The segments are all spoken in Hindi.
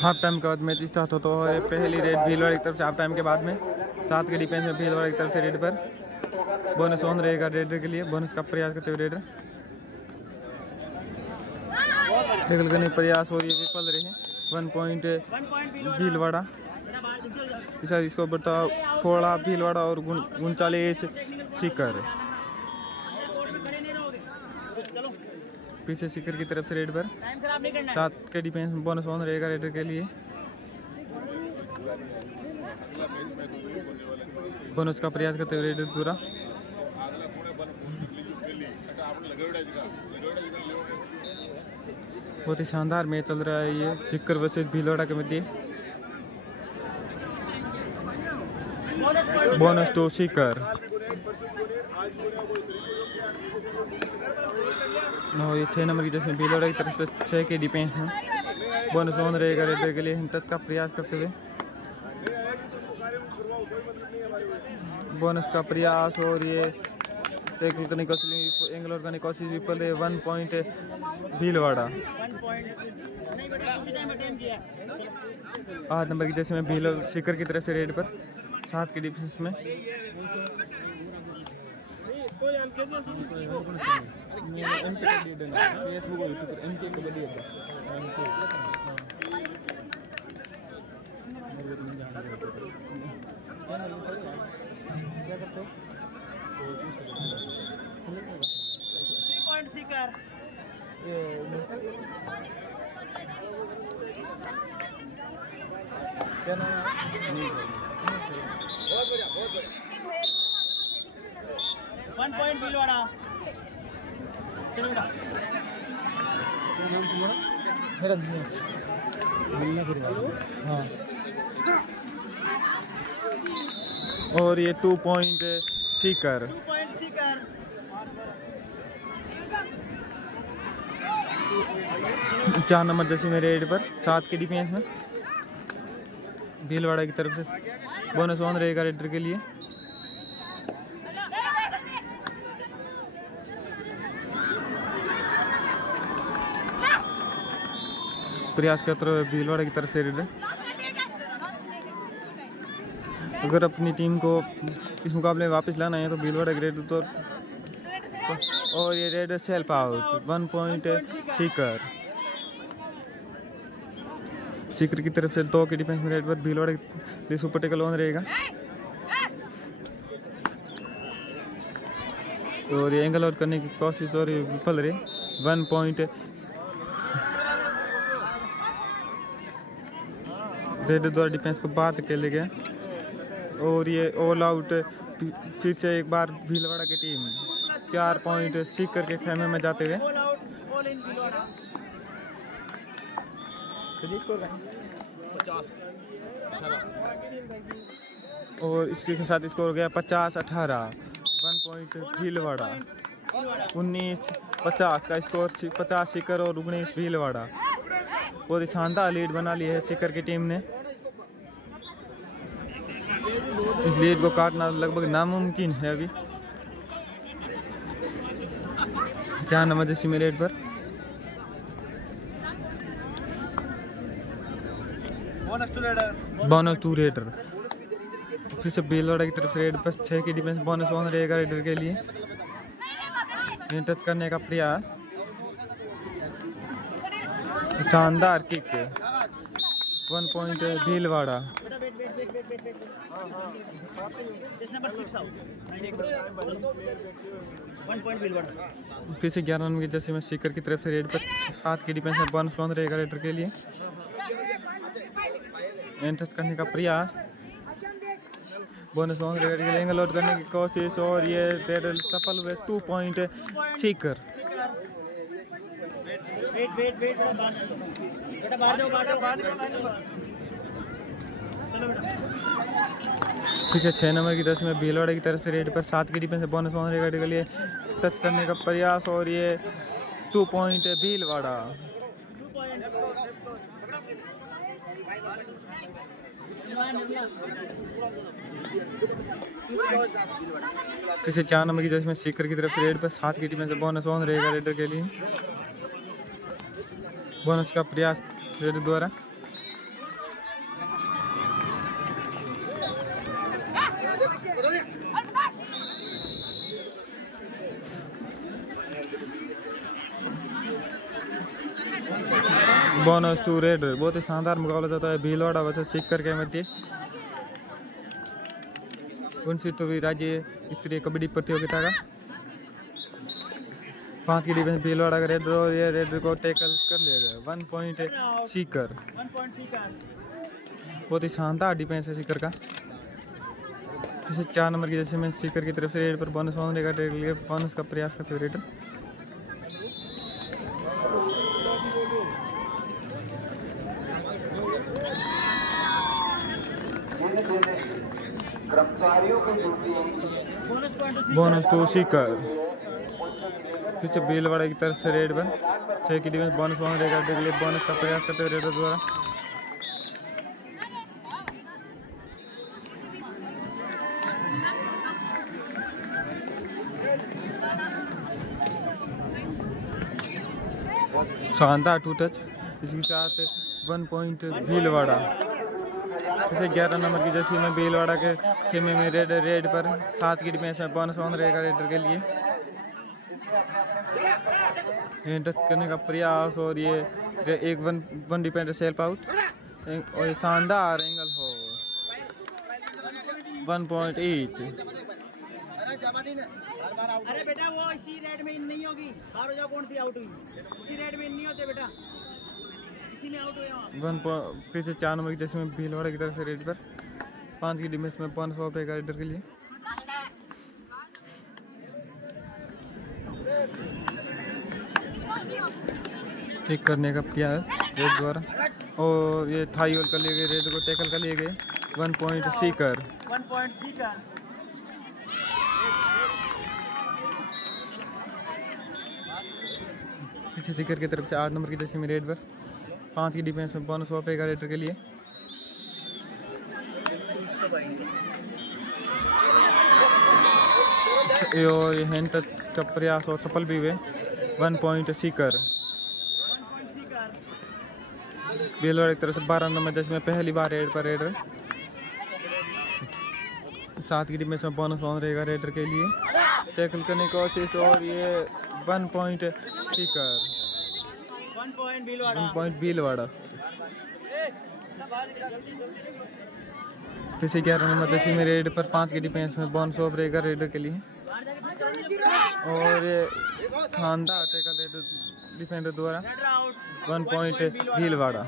हाफ टाइम के बाद मैच स्टार्ट होता है। पहली रेड भीलवाड़ा की तरफ से हाफ टाइम के बाद में 7 के डिफेंस में भीलवाड़ा की तरफ से रेड पर बोनस ऑन रहेगा रेडर के लिए। बोनस का प्रयास करते हुए रेडर टैकल करने का प्रयास और ये विफल रहे। 1 पॉइंट भीलवाड़ा। इसको बताओ 16 भीलवाड़ा और 39 सीकर। पीछे सीकर की तरफ से रेड पर 7 के डिफेंस में बोनस ऑन रहेगा रेडर के लिए। बोनस का प्रयास करते हुए रेडर दूरा। बहुत ही शानदार मैच चल रहा है ये सीकर वर्सेस भीलवाड़ा के मध्य। Bonus to Sikar. ये 6 नंबर की जैसे भीलवाड़ा की तरफ से 6 के डिफेंस में बोनस ऑन रहेगा रेडर के लिए। टच का प्रयास करते हुए बोनस का प्रयास और ये टैकल करने की कोशिश, एंगल करने की कोशिश विफल है। 1 पॉइंट भीलवाड़ा। 8 नंबर की जैसे में भीलवाड़ा सीकर की तरफ से रेड पर 7 के डिफेंस में क्या नाम है? 1 पॉइंट भीलवाड़ा। क्या नाम तुम्हारा? मेरा हाँ। और ये 2 पॉइंट सीकर। 4 नंबर जैसे में रेड पर 7 के डिफेंस में भीलवाड़ा की तरफ से बोनस ऑन रहेगा रेडर के लिए। प्रयास करते रहे भीलवाड़ा की तरफ से रेडर। अगर अपनी टीम को इस मुकाबले में वापस लाना है तो भीलवाड़ा की रेडर तो और ये raider self out. 1 point Sikar. Sikar की तरफ से 2 के डिफेंस में रेड पर भीलवाड़ा के सुपर टैकल ऑन रहेगा और ये एंगल आउट करने की कोशिश और ये विफल रहे। 1 पॉइंट रेडर द्वारा डिफेंस को बाहर अकेले गए और ये ऑल आउट। फिर से एक बार भीलवाड़ा की टीम 4 पॉइंट सीकर के खेमे में जाते हुए। और इसके साथ स्कोर हो गया 50-18। 1 पॉइंट भीलवाड़ा। 19-50 का स्कोर 50 सीकर और 19 भीलवाड़ा। बहुत ही शानदार लीड बना ली है सीकर की टीम ने। इस लीड को काटना लगभग नामुमकिन है अभी। 4 नंबर जैसी में रेड पर बोनस टू रेडर। फिर से भीलवाड़ा की तरफ से रेड पर 6 की डिफेंस बोनस ऑन रहेगा रेडर के लिए। टच करने का प्रयास। शानदार किक। 1 पॉइंट भीलवाड़ा। फिर से 11 रन की जैसे में सीकर की तरफ से रेड पर 7 की डिफेंस में बोनस ऑन रहेगा रेडर के लिए। टच करने का प्रयास। बोनस ऑन रहेगा, एंगल आउट करने की कोशिश और ये रेडर सफल हुए। 2 पॉइंट सीकर। पीछे 6 नंबर की तरफ में भीलवाड़ा की तरफ से रेड पर 7 की डिफेंस बोनस ऑन रहेगा के लिए। टच करने का प्रयास और ये 2 पॉइंट भीलवाड़ा। पीछे 4 नंबर की जैसे में सीकर की तरफ से रेड पर 7 की डिफेंस बोनस ऑन रहेगा रेडर के लिए। बोनस का प्रयास रेडर द्वारा। Bonus to raid. बहुत ही शानदार मुकाबला जाता है भीलवाड़ा वर्सेस सीकर के मध्य। भी राज्य स्तरीय कबड्डी प्रतियोगिता का 5 की डिफेंस भीलवाड़ा का रेड और ये रेड को टैकल कर लिया गया। 1 पॉइंट सीकर। 1 पॉइंट सीकर। बहुत ही शानदार डिफेंस है सीकर का। जैसे 4 नंबर की जैसे में सीकर की तरफ से रेड पर बोनस मांगने का लिए बोनस का प्रयास करते हुए रेडर। Bonus to Sikar. फिर से भीलवाड़ा की तरफ से रेड पर 6 की डिफेंस बोनस मांगने के लिए बोनस का प्रयास करते हुए रेडर द्वारा। शानदार टू टच। इसके साथ 1 पॉइंट भीलवाड़ा। जैसे 11 नंबर की जर्सी में भीलवाड़ा के खेमे में रेड पर 7 की डिफेंस में बोनस ऑन रहेगा रेडर के लिए। टच करने का प्रयास और ये एक वन डिफेंडर सेल्फ आउट और ये शानदार एंगल हो। 1 पॉइंट ईच। अरे बेटा वो इसी रेड में इन नहीं होगी, बाहर हो जाओ। कौन सी आउट हुई? इसी रेड में इन नहीं होते बेटा, इसी में आउट हुए वहाँ। फिर से 4 नंबर की जैसे में भीलवाड़ा की तरफ से रेड पर 5 की डिफेंस में बोनस ऑफ रहेगा रेडर के लिए। ठीक करने का प्रयास रेड द्वारा और ये थाई होल कर लिए गए, रेड को टैकल कर लिए गए। 1 पॉइंट सीकर। 1 पॉइंट सीकर। पीछे सीकर की तरफ से 8 नंबर की जैसे में रेड पर 5 की डिफेंस में बोनस ऑफ रहेगा रेडर के लिए। और ये हैंड टच का प्रयास और सफल भी हुए। 1 पॉइंट सीकर। भीलवाड़ा की तरफ से 12 नंबर जैसे में पहली बार रेड पर रेडर 7 की डिफेंस में बोनस ऑन रहेगा रेडर के लिए। टैकल करने की कोशिश और ये 1 point Sikar. 1 point Bhilwara. 1 point Bhilwara. फिर से 11 नंबर जैसे में रेड पर 5 की डिफेंस में बोनस ऑफ रहेगा रेडर के लिए और ये शानदार टैकल रेडर डिफेंडर द्वारा। 1 पॉइंट भीलवाड़ा।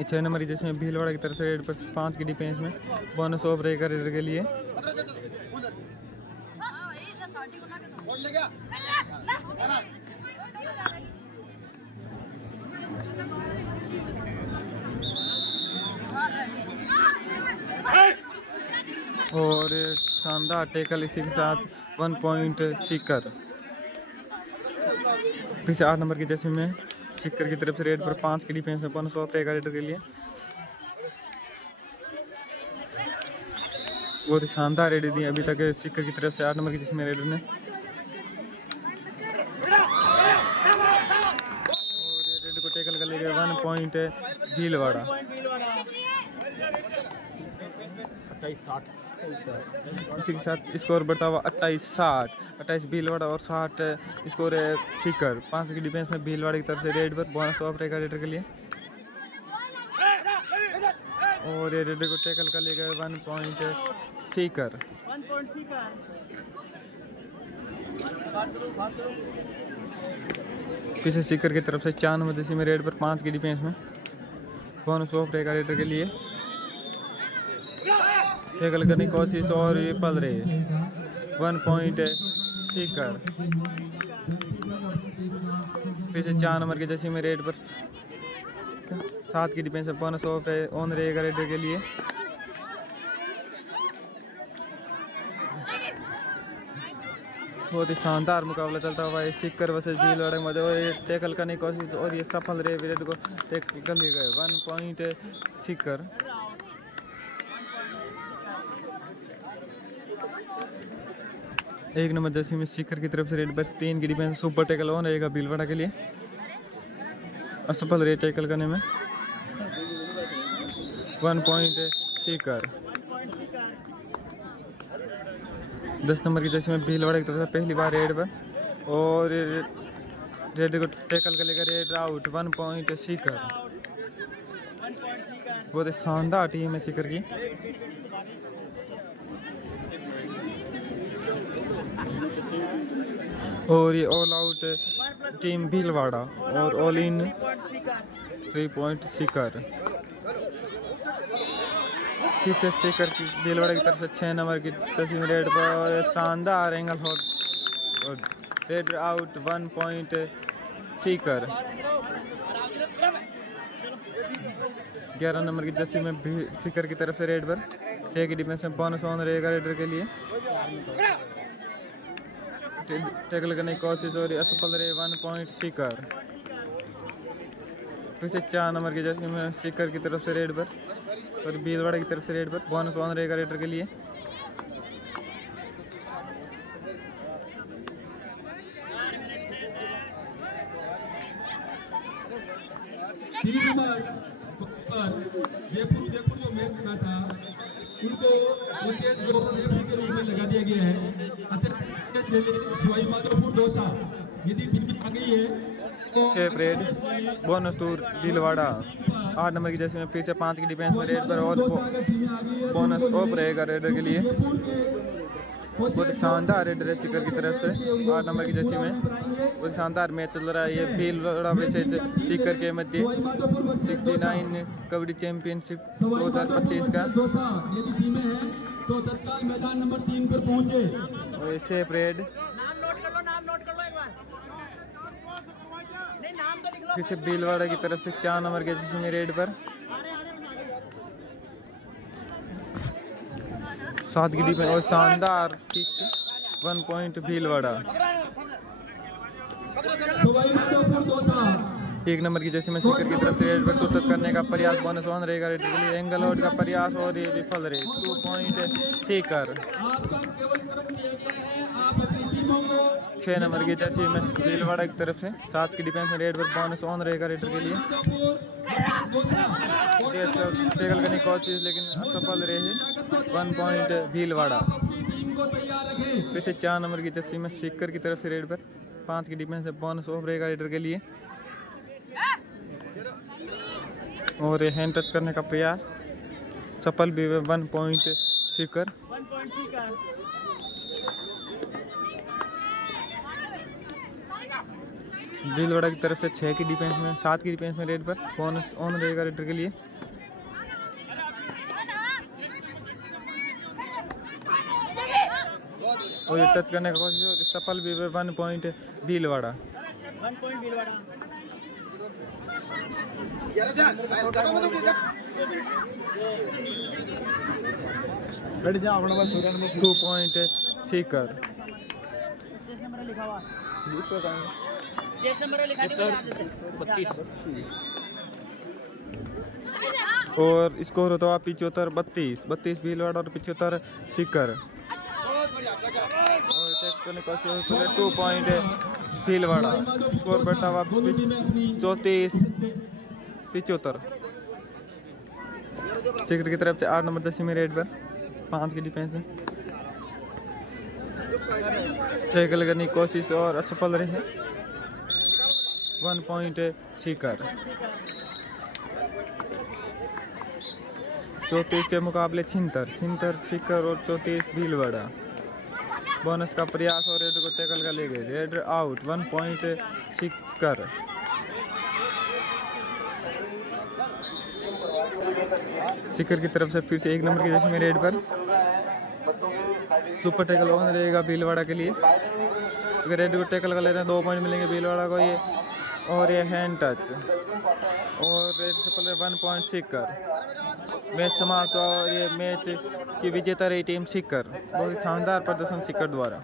6 नंबर जिसमें भीलवाड़ा की तरफ से रेड पर 5 की डिफेंस में बोनस ऑफ रहेगा रेडर के लिए। और शानदार टैकल इसी के साथ 1 पॉइंट सीकर। फिर से 8 नंबर की जैसे में सीकर की तरफ से रेड पर 5 की डिफेंस में बोनस ऑफ रहेगा रेडर के लिए। बहुत ही शानदार रेड दी अभी तक सीकर की तरफ से 8 नंबर की जैसे में रेडर ने। और रेड को टैकल कर लेगा। 1 पॉइंट भीलवाड़ा। 28-60। इसी के साथ स्कोर बढ़ता हुआ 28-60। 28 भीलवाड़ा और 60 स्कोर है सीकर। 5 की डिफेंस में भीलवाड़ा की तरफ से रेड पर बोनस ऑफ रहेगा रेडर के लिए और ये रेडर को टैकल कर लेगा। 1 पॉइंट सीकर। 1 पॉइंट सीकर। पीछे सीकर की तरफ से 4 नंबर जैसे में रेड पर 5 की डिफेंस में बोनस ऑफ रहेगा रेडर के लिए। टैकल करने की कोशिश और ये पल रही है। 1 पॉइंट सीकर। पीछे 4 नंबर के जैसे में रेड पर 7 की डिफेंस में बोनस ऑफ ऑन रहेगा रेडर के लिए। बहुत ही शानदार मुकाबला चलता हुआ है सीकर वर्सेस भीलवाड़ा में। और ये टैकल करने की कोशिश और ये सफल रहे, रेड को टैकल कर लिए गए। 1 पॉइंट सीकर। एक नंबर जर्सी में सीकर की तरफ से रेड बस 3 की डिफेंस सुपर टैकल ऑन रहेगा भीलवाड़ा के लिए। असफल रहे टैकल करने में। 1 पॉइंट सीकर। 10 नंबर की जर्सी में भीलवाड़ा की तरफ से पहली बार रेड पर और रेड को टैकल कर लेकर रेड आउट 1 पॉइंट सीकर। बहुत ही शानदार टीम है सीकर की। और ये ऑल आउट टीम भीलवाड़ा और ऑल इन 3 पॉइंट सीकर। पीछे सीकर की भीलवाड़ा की तरफ से 6 नंबर की तस्वीर रेड पर और शानदार एंगल हॉट और red out 1 point Sikar. 11 number की जर्सी में भी सीकर की तरफ से रेड पर 6 की डिफेंस में बोनस ऑन रहेगा रेडर के लिए। टैकल करने की कोशिश और असफल रहे 1 पॉइंट सीकर। फिर से 4 नंबर की जर्सी में सीकर की तरफ से रेड पर और भीलवाड़ा की तरफ से रेड पर बोनस ऑन रहेगा रेडर के लिए। जयपुर जो मैच हुआ था उनको कोचेस को रेफरी के रूप में लगा दिया गया है। सवाई माधोपुर डोसा यदि टीम आ गई है safe red bonus tour Bhilwara. 8 number की जैसे में फिर से 5 की डिफेंस में रेड पर और बोनस ऑफ रहेगा रेडर के लिए। बहुत शानदार रेडर है सीकर की तरफ से 8 नंबर की जैसी में। बहुत शानदार मैच चल रहा है ये भीलवाड़ा वर्सेस सीकर के मध्य 69 कबड्डी चैंपियनशिप 2025 का। तो तत्काल मैदान नंबर 3 पर पहुंचे। और ये सेफ रेड नाम नोट कर लो एक बार। नहीं नाम तो लिख लो। फिर से भीलवाड़ा की तरफ से 4 नंबर के जैसे में रेड पर 7 की डिफेंस और शानदार किक 1 पॉइंट भीलवाड़ा। 1 नंबर की जैसे में सीकर की तरफ से रेड पर टच करने का प्रयास बोनस ऑन रहेगा रेडर के लिए। एंगल आउट का प्रयास और ये विफल रहे 2 पॉइंट सीकर। 6 नंबर की जैसे में भीलवाड़ा की तरफ से 7 की डिफेंस में रेड पर बोनस ऑन रहेगा रेडर के लिए। टैकल करने की कोशिश लेकिन असफल रहे 1 पॉइंट भीलवाड़ा। फिर से 4 नंबर की जर्सी में सीकर की तरफ से रेड पर 5 की डिफेंस में बोनस ऑफ रहेगा रेडर के लिए। और हैंड टच करने का प्रयास सफल भी 1 पॉइंट सीकर। भीलवाड़ा की तरफ से 6 की डिफेंस में 7 की डिफेंस में रेड पर बोनस ऑन रहेगा रेडर के लिए। और ये टच करने का कोशिश और सफल भी 1 point Bhilwara. 1 point Bhilwara. 2 point Sikar. Chest number लिखा दो 32। और स्कोर होता है 75-32 भीलवाड़ा और 75 सीकर। और चेक करने का कोशिश 2 पॉइंट भीलवाड़ा। स्कोर बढ़ता हुआ 34-75। सीकर की तरफ से 8 नंबर जर्सी में रेड पर 5 की डिफेंस है। टैकल करने की कोशिश और असफल रहे 1 पॉइंट सीकर। 34 के मुकाबले 76 सीकर और 34 भीलवाड़ा। बोनस का प्रयास और रेड को टैकल कर ले गए। Red out 1 point Sikar. Sikar की तरफ से फिर से 1 नंबर की जैसे में रेड पर सुपर टैकल ऑन रहेगा भीलवाड़ा के लिए। अगर रेड को टैकल कर लेते हैं 2 पॉइंट मिलेंगे भीलवाड़ा को ये। और ये हैंड टच और रेड से पहले 1 पॉइंट सीकर। मैच समाप्त और ये मैच की विजेता रही टीम सीकर। बहुत ही शानदार प्रदर्शन सीकर द्वारा।